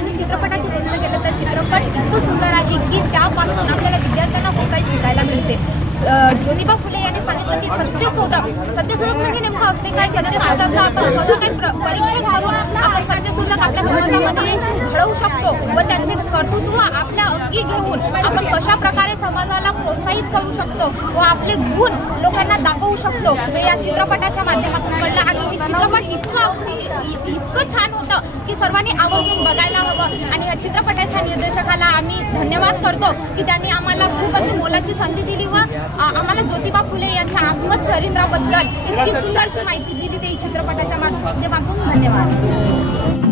आणि चित्रपटाची गोष्ट केलं तर चित्रपट इतकं सुंदर आहे की त्यापासून आपल्याला विद्यार्थ्यांना खूप काही शिकायला मिळते। ज्योतिबा फुले यांनी सांगितलं की सत्यशोधक म्हणजे नेमकं असते काय, सत्यशोधकाचं आपण कसं काही परीक्षण करून आपण सत्यशोधक आपल्या समाजामध्ये घडवू शकतो व त्यांचे कर्तृत्व आपल्या अंगी घेऊन आपण कशा प्रकारे समाजाला प्रोत्साहित करू शकतो व आपले गुण लोकांना दाखवू शकतो हे या चित्रपटाच्या माध्यमातून कळलं। आणि हे चित्रपट इतकं छान होतं की सर्वांनी आवर्जून बघायला हवं। आणि या चित्रपटाच्या निर्देशकाला आम्ही धन्यवाद करतो की त्यांनी आम्हाला खूप अशी मोलाची संधी दिली व आम्हाला ज्योतिबा फुले यांच्या आत्मचरित्राबद्दल इतकी सुंदरशी माहिती दिली ते चित्रपटाच्या माध्यमातून। धन्यवाद।